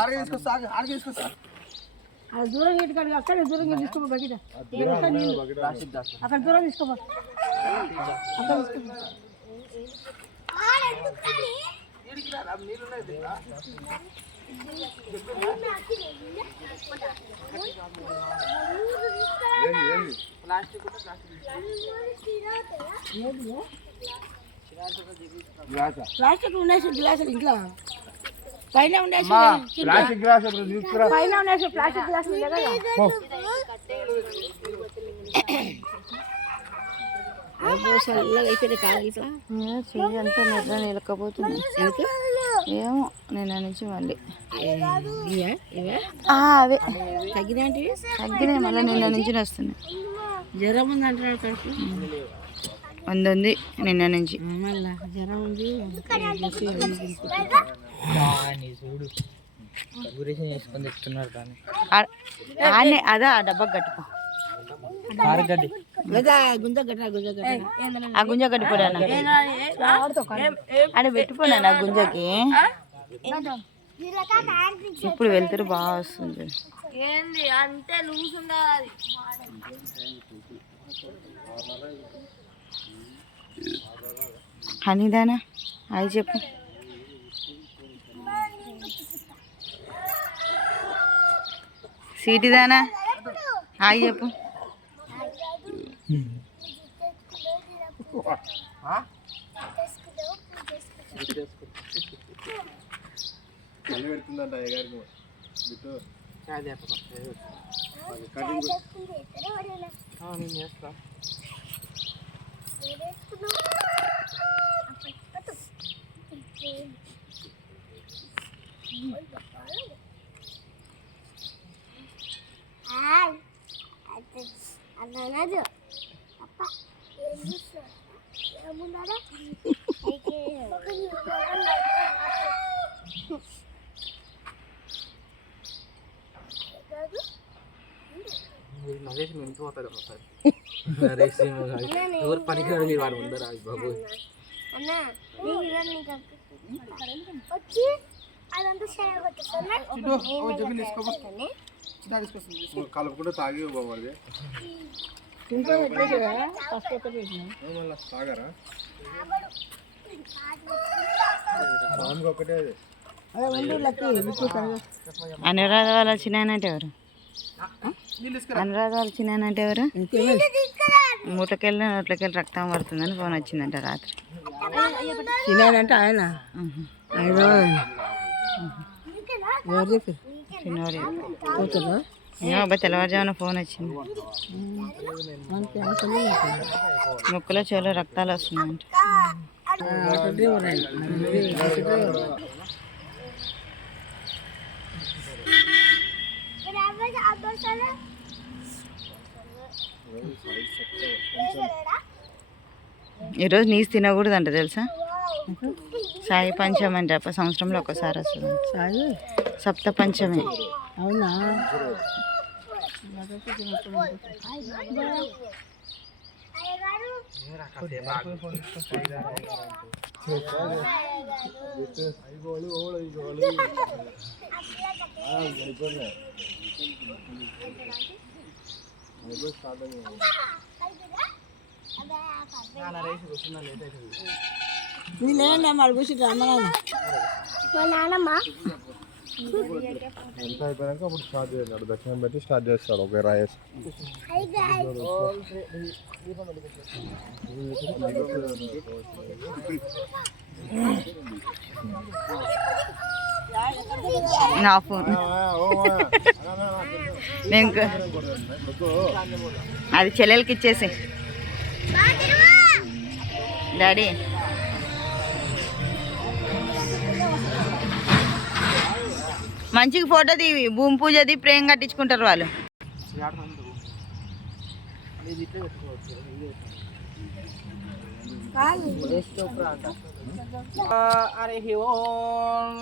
ఆడగా తీసుకొస్తా ఆడగా తీసుకొస్తా. అది దూరం ఇటుకాడు అక్కడ దూరంగా తీసుకోపో బకెట్. అక్కడ దూరం తీసుకోపో. అక్కడ ఉన్నాయి. ప్లాస్టిక్ ఉంటే ప్లాస్టిక్ ప్లాస్టిక్ ఉండేసి గ్లాసులు ఇంట్లో. పైన ఉండేసి ప్లాస్టిక్ గ్లాస్ తీసుకురా. పైన ప్లాస్టిక్ చెయ్యి అంతా నిద్ర నిలకపోతుంది. ఏమో నిన్న నుంచి మళ్ళీ. ఆ, అవే. తగ్గినాంటి తగ్గినాయి మళ్ళీ నిన్న నుంచి వస్తున్నాయి జ్వరం ఉంది అంటున్నాడు కడుపు వంద ఉంది నిన్న నుంచి. మళ్ళా జ్వరం ఉంది. ఆనే అదా ఆ డబ్బా కట్టుకో. గదా గుంజ ఆ గుంజ పెట్టిపోయాను ఆ గుంజకి? ఇప్పుడు వెళ్తారు బాగా వస్తుంది. ఏంది అంతే లూజ్ ఉండాలి హనీదానా అది చెప్పు. సీటిదానా హాయ్ చెప్పు. మళ్ళీ పెడుతుందంట నేను చేస్తా అన్నది అప్ప ఏం చూస్తున్నా ఏమున్నారా నరేష్ ఇంటి పోతాడు ఒకసారి నరేష్ ఎవరు పనికిరాడు మీరు వాడు ఉందరా బాబు కలపకుండా తాగి బాబు తాగారా అది. అనురాధ వాళ్ళ చిన్నాయనంటే ఎవరు అనురాధ వాళ్ళ చిన్నాయనంటే ఎవరు? మూటకెళ్ళి నోట్లకెళ్ళి రక్తం పడుతుందని ఫోన్ వచ్చిందంట రాత్రి. తినాడంటే ఆయన. అబ్బాయి తెల్లవారుజామున ఫోన్ వచ్చింది. ముక్కులో చెవులో రక్తాలు వస్తున్నాయంట ఆ, ఆటో డ్రైవర్ ఆయన. అది ఆటో డ్రైవర్. ఈరోజు నీసు తినకూడదంట తెలుసా? సాయి పంచమి అంటే అప్ప సంవత్సరంలో ఒకసారి వస్తుంది సాయి? సప్త పంచమి. అవునా? నేనేండి అమ్మ కూర్చుంటా అమ్మ నాన్నమ్మ. ఎంత అయిపోయాక అప్పుడు స్టార్ట్ చేస్తాడు దక్షిణం పెట్టి స్టార్ట్ చేస్తాడు. ఒక రాయస్ నా ఫోన్. నేను అది చెల్లెలకి ఇచ్చేసి డాడీ. మంచిగా ఫోటో తీవి భూమి పూజది ప్రేమ కట్టించుకుంటారు వాళ్ళు. ఇది ఇట్లా పెట్టుకోవచ్చు ఇది హరి ఓం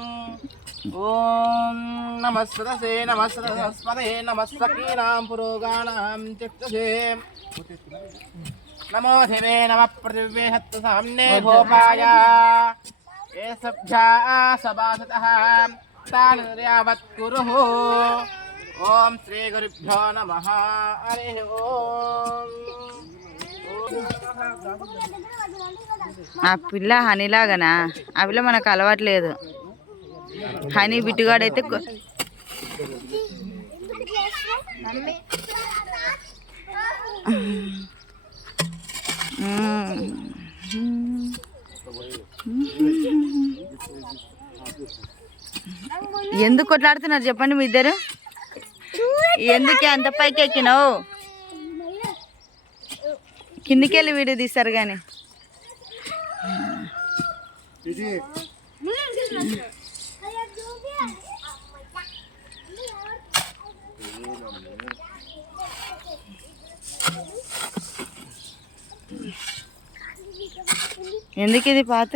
ఓం నమస్సే నమస్సే నమస్సకీనాం పురోగాణాం చక్షుషే నమో నమ పృథివే హత్త సామ్నే భోపాయ. ఏ సభ్యా సభాసతః. తానుర్యావత్ కురుః ఓం శ్రీ గురుభ్యో నమః హరి ఓం ఆ పిల్ల హనీలాగానా? ఆ పిల్ల మనకు అలవాట్లేదు. హనీ బిట్టుగాడైతే మ్మ్. ఎందుకు కొట్లాడుతున్నారు చెప్పండి మీ ఇద్దరు? ఎందుకే అంత పైకి ఎక్కినావు? కిందికి వెళ్ళి వీడియో తీస్తారు కానీ. ఎందుకు ఇది పాత?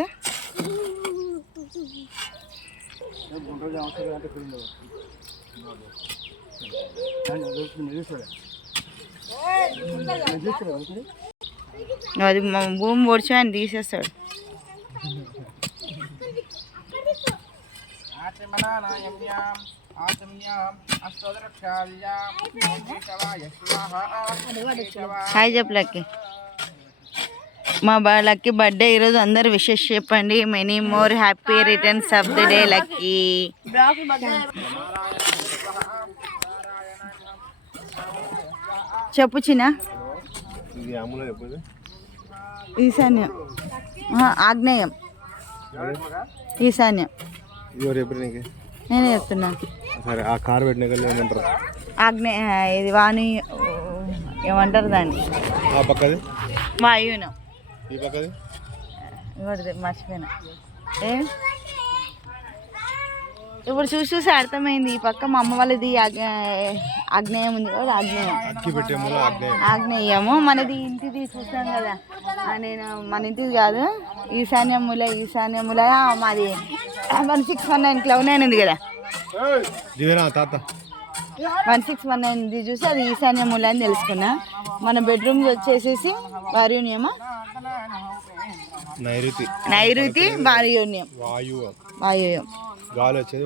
అది మా భూమి పొడిచి ఆయన తీసేస్తాడు. ఆచమనానాయమ్యాం ఆచమ్యాం అష్టోదరక్షాల్యాం ఓం కేశవాయ స్వాహా కేశవాయ హాయ్ చెప్పు లక్కి. మా బా లక్కీ బర్త్డే ఈరోజు అందరు విషెస్ చెప్పండి. Many more happy returns of the day Lucky చెప్పు చిన్న. ఈశాన్యం. ఆగ్నేయం. ఈశాన్యం. నేనే చెప్తున్నా. సరే ఆ కార్ పెట్టిన కదా ఏమంటారు? ఆగ్నేయ ఇది వాణి ఏమంటారు దాన్ని? వాయువునం. ఈ పక్కది? ఇంకోటిది మర్చిపోయినా. ఏ? ఇప్పుడు చూసి చూసి అర్థమైంది ఈ పక్క మా అమ్మ వాళ్ళది ఆగ్నే- ఆగ్నేయం ఉంది కదా ఆగ్నేయం. ఆగ్నేయము. మనది ఇంటిది చూసాం కదా. నేను మన ఇంటిది కాదు ఈశాన్యముల ఈశాన్యముల మాది వన్ సిక్స్ వన్ నైన్ క్లవ్ నైన్ ఉంది కదా. తాత? వన్ సిక్స్ వన్ నైన్ ఇది చూసి అది ఈశాన్యముల అని తెలుసుకున్నా. మన బెడ్రూమ్ వచ్చేసేసి వాయున్యమా నైరుతి. నైరుతి వాయున్యం వాయువు వాయుయం గాలి వచ్చేది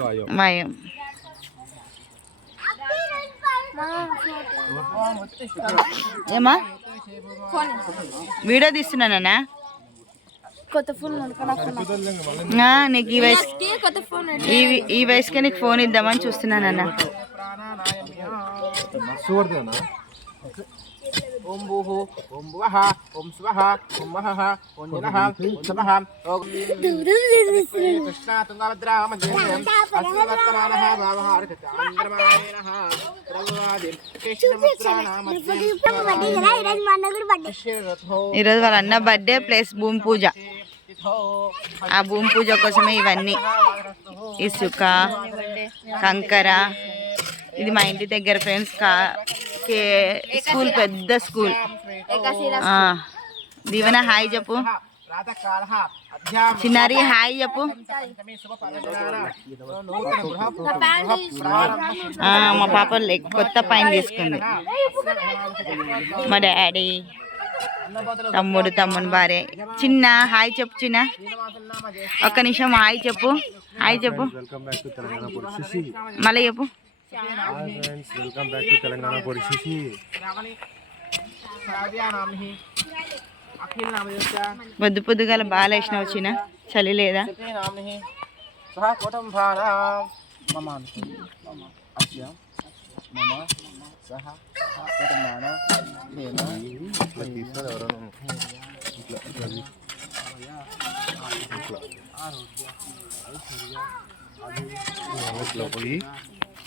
ఏమా? వీడియో తీస్తున్నానన్నా కొత్త ఫోన్ ఆ, నీకు ఈ వయసు ఈ వయసుకే నీకు ఫోన్ ఇద్దామని చూస్తున్నానన్న ఓం భూః ఓం భువః ఓం స్వః ఓం వహః ఓం జనః ఓం కృష్ణా తుంగభద్రా భావః ఈరోజు వాళ్ళ అన్న బర్త్డే ప్లస్ భూమి పూజ. ఆ భూమి పూజ కోసమే ఇవన్నీ. ఇసుక కంకర ఇది మా ఇంటి దగ్గర ఫ్రెండ్స్ కా కే స్కూల్ పెద్ద స్కూల్. దీవెన హాయ్ చెప్పు. చిన్నారి హాయ్ చెప్పు. మా పాప కొత్త పైన తీసుకుంది. మా డాడీ తమ్ముడు తమ్ముని భార్య. చిన్న హాయ్ చెప్పు చిన్న. ఒక్క నిమిషం హాయ్ చెప్పు. హాయ్ చెప్పు. మళ్ళీ చెప్పు. వెల్కమ్ బ్యాక్ టు తెలంగాణ పొడి శిశి శ్రావణి శ్రావ్యానామి అఖిల్ నామయస్య పొద్దు పొద్దుగాల బాగా వేసినావు చిన్న చలి లేదా శృతి నామ్ని సహ కుటుంబానాం మమ అనుకుంది. మమ అస్య మమ సహ కుటుంబానాం నేను ఇట్లా తీస్తారు ఎవరైనా ఇట్లా ఇట్లా తీ- ఇట్లా ఆరోగ్య ఐశ్వర్య ఇట్లా పోయి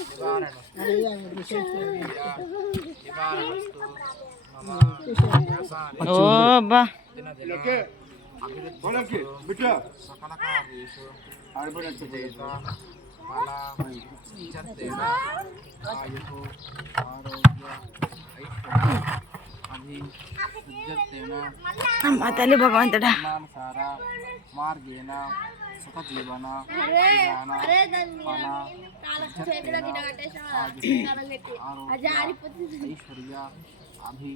మహాలక్ష్మి అమ్మ తల్లి భగవంతుడా. మార్గేనా మార్గేణ సుఖజీవన విధాన ఫల ఐశ్వర్య అభి